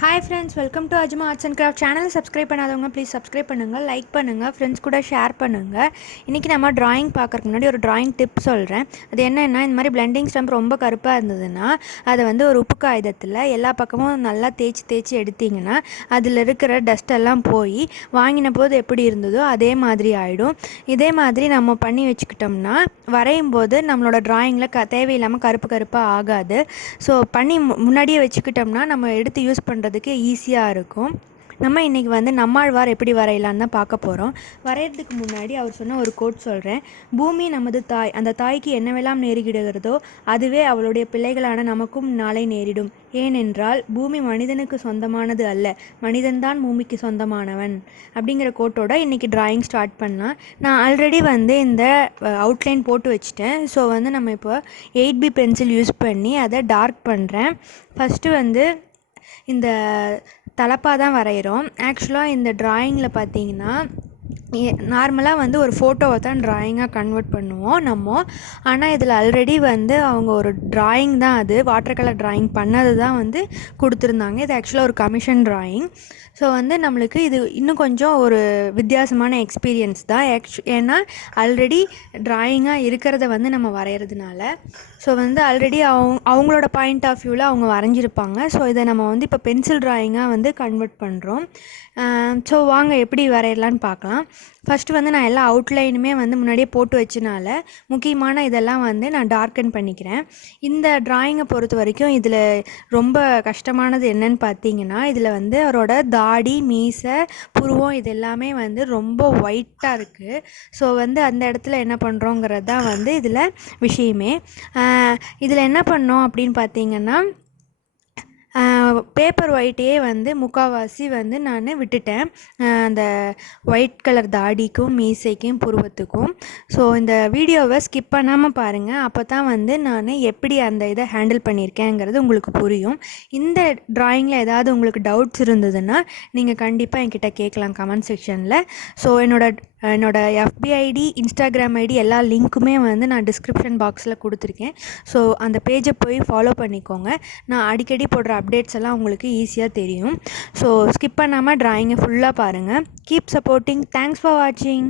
Hi friends, welcome to arjamaartsandcrafts channel. Subscribe பண்ணாதவங்க please subscribe பண்ணுங்க, like பண்ணுங்க, friends கூட ஷேர் பண்ணுங்க. இன்னைக்கு நம்ம drawing பார்க்கறதுக்கு முன்னாடி ஒரு drawing tip சொல்றேன். அது என்னன்னா இந்த மாதிரி blending stamp ரொம்ப கருப்பா இருந்ததுன்னா அதை வந்து ஒரு உப்பு காகிதத்துல எல்லா பக்கமும் நல்லா தேய்ச்சி எடுத்தீங்கன்னா அதில் இருக்கிற டஸ்ட் எல்லாம் போய் வாங்கின போது எப்படி இருந்ததோ அதே மாதிரி ஆயிடும். இதே மாதிரி நம்ம பண்ணி வச்சுக்கிட்டோம்னா வரையும் போது நம்மளோட டிராயிங்கில் தேவையில்லாமல் கருப்பாக ஆகாது. ஸோ பண்ணி முன்னாடியே வச்சுக்கிட்டோம்னா நம்ம எடுத்து யூஸ் பண்ணுறதுக்கு ஈஸியாக இருக்கும். நம்ம இன்றைக்கி வந்து நம்மாழ்வார் எப்படி வரையலான்னு தான் பார்க்க போகிறோம். வரைகிறதுக்கு முன்னாடி அவர் சொன்ன ஒரு கோட் சொல்கிறேன். பூமி நமது தாய், அந்த தாய்க்கு என்னவெல்லாம் நேரிடுகிறதோ அதுவே அவளுடைய பிள்ளைகளான நமக்கும் நாளை நேரிடும். ஏனென்றால் பூமி மனிதனுக்கு சொந்தமானது அல்ல, மனிதன்தான் பூமிக்கு சொந்தமானவன் அப்படிங்கிற கோட்டோட இன்றைக்கி டிராயிங் ஸ்டார்ட் பண்ணலாம். நான் ஆல்ரெடி வந்து இந்த அவுட்லைன் போட்டு வச்சுட்டேன். ஸோ வந்து நம்ம இப்போ 8B பென்சில் யூஸ் பண்ணி அதை டார்க் பண்ணுறேன். ஃபஸ்ட்டு வந்து இந்த தலப்பாக தான் வரைகிறோம். ஆக்சுவலாக இந்த ட்ராயிங்கில் பார்த்தீங்கன்னா நார்மலாக வந்து ஒரு ஃபோட்டோவை தான் ட்ராயிங்காக கன்வெர்ட் பண்ணுவோம் நம்ம. ஆனால் இதில் ஆல்ரெடி வந்து அவங்க ஒரு ட்ராயிங் தான், அது வாட்டர் கலர் ட்ராயிங் பண்ணது தான் வந்து கொடுத்துருந்தாங்க. இது ஆக்சுவலாக ஒரு கமிஷன் ட்ராயிங். ஸோ வந்து நம்மளுக்கு இது இன்னும் கொஞ்சம் ஒரு வித்தியாசமான எக்ஸ்பீரியன்ஸ் தான். ஏன்னா ஆல்ரெடி ட்ராயிங்காக இருக்கிறத வந்து நம்ம வரைகிறதுனால ஸோ வந்து ஆல்ரெடி அவங்களோட பாயிண்ட் ஆஃப் வியூவில் அவங்க வரைஞ்சிருப்பாங்க. ஸோ இதை நம்ம வந்து இப்போ பென்சில் ட்ராயிங்காக வந்து கன்வெர்ட் பண்ணுறோம். ஸோ வாங்க எப்படி வரையலான்னு பார்க்கலாம். ஃபஸ்ட்டு வந்து நான் எல்லா அவுட்லைனுமே வந்து முன்னாடியே போட்டு வச்சனால முக்கியமான இதெல்லாம் வந்து நான் டார்க்கன் பண்ணிக்கிறேன். இந்த ட்ராயிங்கை பொறுத்த வரைக்கும் இதில் ரொம்ப கஷ்டமானது என்னன்னு பார்த்தீங்கன்னா, இதில் வந்து அவரோட தாடி, மீசை, புருவம் இது எல்லாமே வந்து ரொம்ப ஒயிட்டாக இருக்குது. ஸோ வந்து அந்த இடத்துல என்ன பண்ணுறோங்கிறது தான் வந்து இதில் விஷயமே. இதில் என்ன பண்ணோம் அப்படின்னு பார்த்தீங்கன்னா, பேப்பர் ஒயிட்டையே வந்து முக்கால்வாசி வந்து நான் விட்டுட்டேன், அந்த ஒயிட் கலர் தாடிக்கும் மீசைக்கும் புருவத்துக்கும். ஸோ இந்த வீடியோவை ஸ்கிப் பண்ணாமல் பாருங்கள். அப்போ தான் வந்து நான் எப்படி அந்த இதை ஹேண்டில் பண்ணியிருக்கேங்கிறது உங்களுக்கு புரியும். இந்த ட்ராயிங்கில் ஏதாவது உங்களுக்கு டவுட்ஸ் இருந்ததுன்னா நீங்கள் கண்டிப்பாக என்கிட்ட கேட்கலாம் கமெண்ட் செக்ஷனில். ஸோ என்னோட FB ஐடி, இன்ஸ்டாகிராம் ஐடி எல்லா லிங்க்குமே வந்து நான் டிஸ்கிரிப்ஷன் பாக்ஸில் கொடுத்துருக்கேன். ஸோ அந்த பேஜை போய் ஃபாலோ பண்ணிக்கோங்க. நான் அடிக்கடி போடுற அப்டேட்ஸ் எல்லாம் உங்களுக்கு ஈஸியாக தெரியும். ஸோ ஸ்கிப் பண்ணாமல் ட்ராயிங்கை ஃபுல்லாக பாருங்கள். Keep supporting. தேங்க்ஸ் ஃபார் வாட்சிங்.